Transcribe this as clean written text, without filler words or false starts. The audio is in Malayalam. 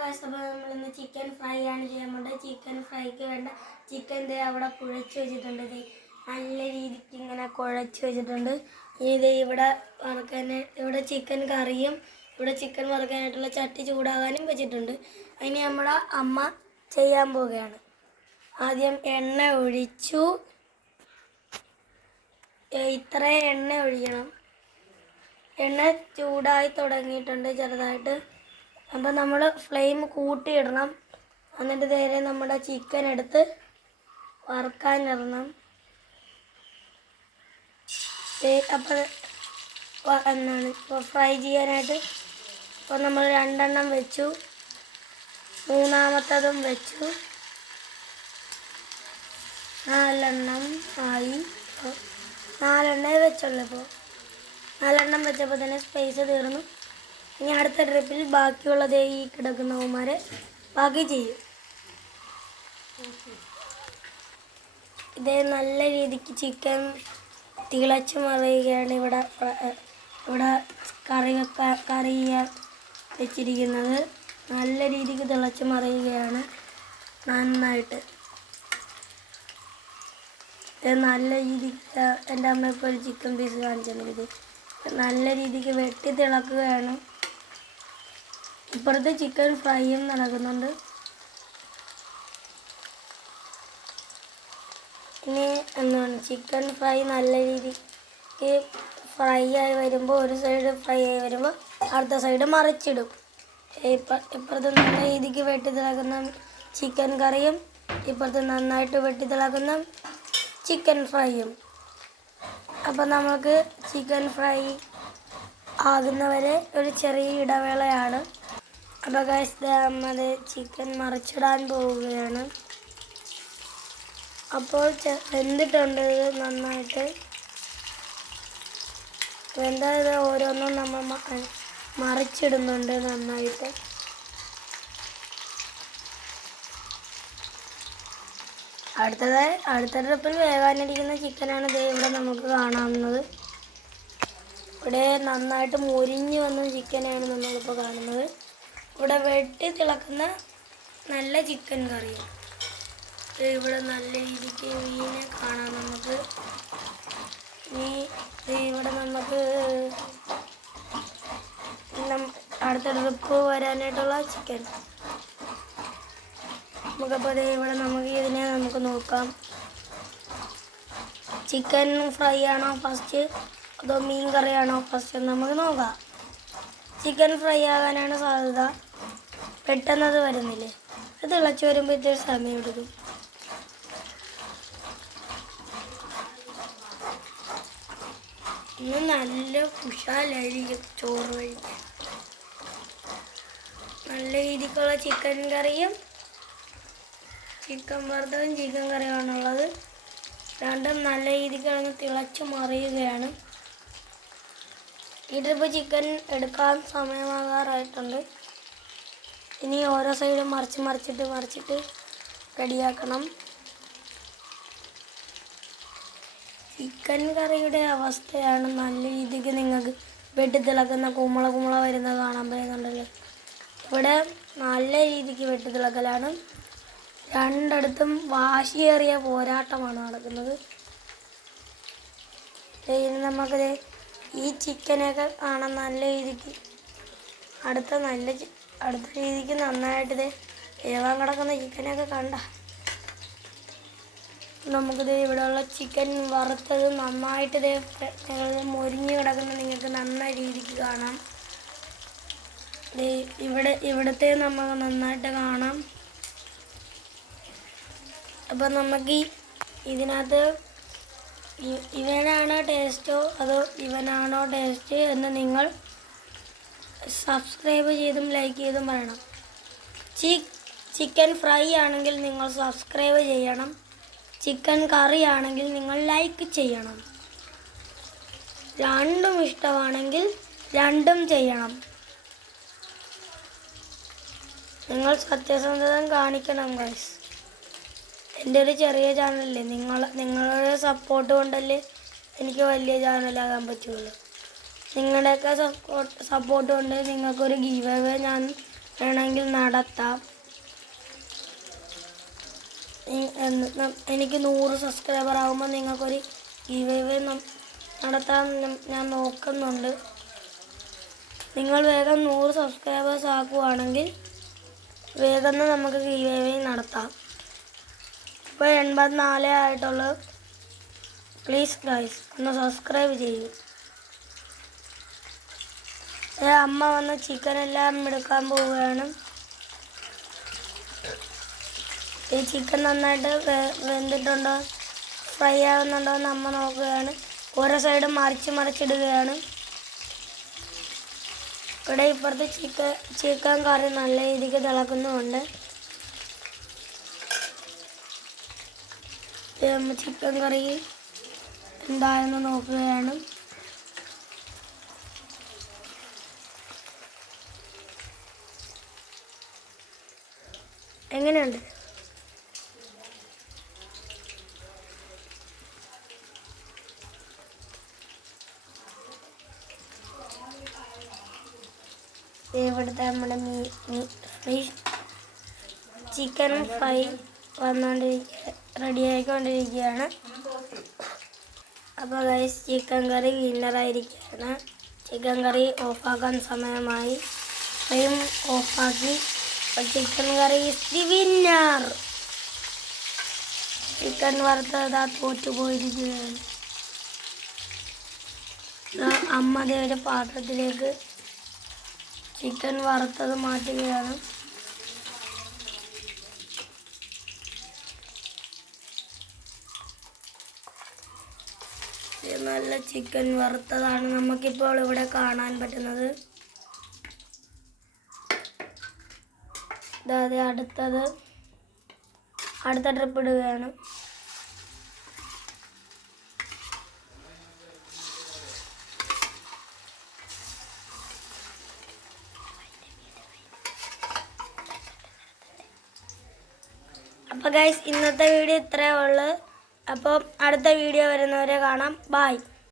ഗൈസ്, അപ്പോൾ നമ്മളിന്ന് ചിക്കൻ ഫ്രൈ ആണ് ചെയ്യാൻ പോകുന്നത്. ചിക്കൻ ഫ്രൈക്ക് വേണ്ട ചിക്കൻ ദേ അവിടെ കുഴച്ച് വെച്ചിട്ടുണ്ട്. നല്ല രീതിക്ക് ഇങ്ങനെ കുഴച്ച് വെച്ചിട്ടുണ്ട്. ഇത് ഇവിടെ ഇവിടെ ചിക്കൻ കറിയും ഇവിടെ ചിക്കൻ വറുക്കാനായിട്ടുള്ള ചട്ടി ചൂടാകാനും വെച്ചിട്ടുണ്ട്. അതിന് നമ്മുടെ അമ്മ ചെയ്യാൻ പോവുകയാണ്. ആദ്യം എണ്ണ ഒഴിച്ചു. ഇത്ര എണ്ണ ഒഴിക്കണം. എണ്ണ ചൂടായി തുടങ്ങിയിട്ടുണ്ട് ചെറുതായിട്ട്. അപ്പം നമ്മൾ ഫ്ലെയിം കൂട്ടിയിടണം. എന്നിട്ട് നേരെ നമ്മുടെ ചിക്കൻ എടുത്ത് വറുക്കാനിടണം. അപ്പോൾ ഇപ്പോൾ ഫ്രൈ ചെയ്യാനായിട്ട് ഇപ്പോൾ നമ്മൾ 2 എണ്ണം വെച്ചു. 3-മത്തതും വെച്ചു. 4 എണ്ണം ആയി. 4 എണ്ണേ വെച്ചുള്ളൂ. ഇപ്പോൾ 4 എണ്ണം വെച്ചപ്പോൾ തന്നെ സ്പേസ് തീർന്നു. ഇനി അടുത്ത ട്രിപ്പിൽ ബാക്കിയുള്ളത് ഈ കിടക്കുന്നവന്മാരെ ബാക്കി ചെയ്യും. ഇതേ നല്ല രീതിക്ക് ചിക്കൻ തിളച്ച് മറിയുകയാണ്. ഇവിടെ കറി വെച്ചിരിക്കുന്നത് നല്ല രീതിക്ക് തിളച്ച് മറിയുകയാണ്. നന്നായിട്ട് നല്ല രീതിക്ക് എൻ്റെ അമ്മ ഇപ്പോൾ ഒരു ചിക്കൻ പീസ് കാണിച്ചിട്ടുണ്ട്. നല്ല രീതിക്ക് വെട്ടി തിളക്കുകയാണ്. ഇപ്പുറത്ത് ചിക്കൻ ഫ്രൈയും നടക്കുന്നുണ്ട്. ഇനി എന്താണ് ചിക്കൻ ഫ്രൈ നല്ല രീതിക്ക് ഫ്രൈ ആയി വരുമ്പോൾ ഒരു സൈഡ് ഫ്രൈ ആയി വരുമ്പോൾ അടുത്ത സൈഡ് മറിച്ചിടും. ഇപ്പുറത്ത് നല്ല രീതിക്ക് വെട്ടി തിളക്കുന്ന ചിക്കൻ കറിയും ഇപ്പുറത്ത് നന്നായിട്ട് വെട്ടി തിളക്കുന്ന ചിക്കൻ ഫ്രൈയും. അപ്പം നമുക്ക് ചിക്കൻ ഫ്രൈ ആകുന്നവരെ ഒരു ചെറിയ ഇടവേളയാണ്. അപ്പോൾ ഗൈസ് നമ്മൾ ചിക്കൻ മറിച്ചിടാൻ പോവുകയാണ്. അപ്പോൾ വെന്തിട്ടുണ്ട്. നന്നായിട്ട് വെന്തത് ഓരോന്നും നമ്മൾ മറിച്ചിടുന്നുണ്ട് നന്നായിട്ട്. അടുത്ത ട്രിപ്പിൽ വേകാനിരിക്കുന്ന ചിക്കനാണ് ഇവിടെ നമുക്ക് കാണാവുന്നത്. ഇവിടെ നന്നായിട്ട് മുരിഞ്ഞു വന്ന ചിക്കനാണ് നമ്മളിപ്പോൾ കാണുന്നത്. ഇവിടെ വെട്ടി തിളക്കുന്ന നല്ല ചിക്കൻ കറിയും. ഇവിടെ നല്ല രീതിക്ക് മീനെ കാണാം നമുക്ക്. ഇവിടെ നമുക്ക് അടുത്ത ട്രിപ്പ് വരാനായിട്ടുള്ള ചിക്കൻ നമുക്കപ്പോൾ ഇവിടെ നമുക്ക് നോക്കാം. ചിക്കൻ ഫ്രൈ ആണോ ഫസ്റ്റ് അതോ മീൻ കറിയാണോ ഫസ്റ്റ് എന്ന് നമുക്ക് നോക്കാം. ചിക്കൻ ഫ്രൈ ആകാനാണ് സാധ്യത. പെട്ടെന്നത് വരുന്നില്ലേ, അത് തിളച്ച് വരുമ്പോൾ ഇത്തിരി സമയം എടുക്കും. ഇന്ന് നല്ല കുശാലായിരിക്കും ചോറ് കഴിക്കാൻ. നല്ല രീതിക്കുള്ള ചിക്കൻ കറിയും ചിക്കൻ വറുത്തതും ചിക്കൻ കറിയുമാണുള്ളത്. രണ്ടും നല്ല രീതിക്ക് തിളച്ച് മറിയുകയാണ്. ഈ ട്രിപ്പ് ചിക്കൻ എടുക്കാൻ സമയമാകാറായിട്ടുണ്ട്. ഇനി ഓരോ സൈഡും മറിച്ചിട്ട് റെഡിയാക്കണം. ചിക്കൻ കറിയുടെ അവസ്ഥയാണ് നല്ല രീതിക്ക് നിങ്ങൾക്ക് വെട്ടിത്തിളക്കുന്ന കുമ്മള വരുന്നത് കാണാൻ പറ്റുന്നുണ്ടല്ലോ. ഇവിടെ നല്ല രീതിക്ക് വെട്ടിത്തിളക്കലാണ്. രണ്ടിടത്തും വാശിയേറിയ പോരാട്ടമാണ് നടക്കുന്നത്. ഇനി നമുക്കത് ഈ ചിക്കനൊക്കെ കാണാൻ നല്ല രീതിക്ക് അടുത്ത രീതിക്ക് നന്നായിട്ട് വേവാൻ കിടക്കുന്ന ചിക്കനൊക്കെ കണ്ട നമുക്കിത് ഇവിടെയുള്ള ചിക്കൻ വറുത്തത് നന്നായിട്ട് മൊരിഞ്ഞ് കിടക്കുന്ന നിങ്ങൾക്ക് നന്നായി രീതിക്ക് കാണാം. ഇവിടത്തെ നമുക്ക് നന്നായിട്ട് കാണാം. അപ്പം നമുക്ക് ഇതിനകത്ത് ഇവനാണോ ടേസ്റ്റോ അതോ ഇവനാണോ ടേസ്റ്റ് എന്ന് നിങ്ങൾ സബ്സ്ക്രൈബ് ചെയ്തും ലൈക്ക് ചെയ്തും പറയണം. ചിക്കൻ ഫ്രൈ ആണെങ്കിൽ നിങ്ങൾ സബ്സ്ക്രൈബ് ചെയ്യണം. ചിക്കൻ കറി ആണെങ്കിൽ നിങ്ങൾ ലൈക്ക് ചെയ്യണം. രണ്ടും ഇഷ്ടമാണെങ്കിൽ രണ്ടും ചെയ്യണം. നിങ്ങൾ സത്യസന്ധത കാണിക്കണം ഗൈസ്. എൻ്റെ ഒരു ചെറിയ ചാനലല്ലേ, നിങ്ങളുടെ സപ്പോർട്ട് കൊണ്ടല്ലേ എനിക്ക് വലിയ ചാനലാകാൻ പറ്റുള്ളൂ. നിങ്ങളുടെയൊക്കെ സപ്പോർട്ട് കൊണ്ട് നിങ്ങൾക്കൊരു ഗീവ് അവേ ഞാൻ വേണമെങ്കിൽ നടത്താം. എനിക്ക് 100 സബ്സ്ക്രൈബർ ആകുമ്പോൾ നിങ്ങൾക്കൊരു ഗിവ് അവേ നടത്താൻ ഞാൻ നോക്കുന്നുണ്ട്. നിങ്ങൾ വേഗം 100 സബ്സ്ക്രൈബേഴ്സ് ആക്കുവാണെങ്കിൽ വേഗം നമുക്ക് ഗിവ് അവേ നടത്താം. ഇപ്പോൾ 84 ആയിട്ടുള്ളൂ. പ്ലീസ് ഗൈസ് ഒന്ന് സബ്സ്ക്രൈബ് ചെയ്യൂ. അമ്മ വന്ന് ചിക്കൻ എല്ലാം എടുക്കാൻ പോവുകയാണ്. ഈ ചിക്കൻ നന്നായിട്ട് വെന്തിട്ടുണ്ടോ, ഫ്രൈ ആകുന്നുണ്ടോ എന്ന് അമ്മ നോക്കുകയാണ്. ഓരോ സൈഡും മറിച്ചിടുകയാണ്. ഇവിടെ ഇപ്പുറത്ത് ചിക്കൻ കറി നല്ല രീതിക്ക് തിളക്കുന്നുമുണ്ട്. ചിക്കൻ കറി എന്തായെന്ന് നോക്കുകയാണ്. എങ്ങനെയുണ്ട്? ഇവിടുത്തെ നമ്മുടെ ചിക്കൻ ഫ്രൈ റെഡി ആയിക്കൊണ്ടിരിക്കുകയാണ്. അപ്പോൾ ഗൈസ് ചിക്കൻ കറി വിന്നറായിരിക്കുകയാണ്. ചിക്കൻ കറി ഓഫാക്കാൻ സമയമായി. ഫ്ലെയിം ഓഫാക്കി. Chicken curry is the winner. Chicken വറുത്തത് തോറ്റുപോയിരിക്കുകയാണ്. അമ്മ ഒരു പാത്രത്തിലേക്ക് ചിക്കൻ വറുത്തത് മാറ്റുകയാണ്. നല്ല ചിക്കൻ വറുത്തതാണ് നമുക്കിപ്പോൾ ഇവിടെ കാണാൻ പറ്റുന്നത്. അതായത് അടുത്ത ട്രിപ്പ് ഇടുകയാണ്. അപ്പോൾ ഗൈസ് ഇന്നത്തെ വീഡിയോ ഇത്രയേ ഉള്ളൂ. അപ്പോൾ അടുത്ത വീഡിയോ വരുന്നവരെ കാണാം. ബൈ.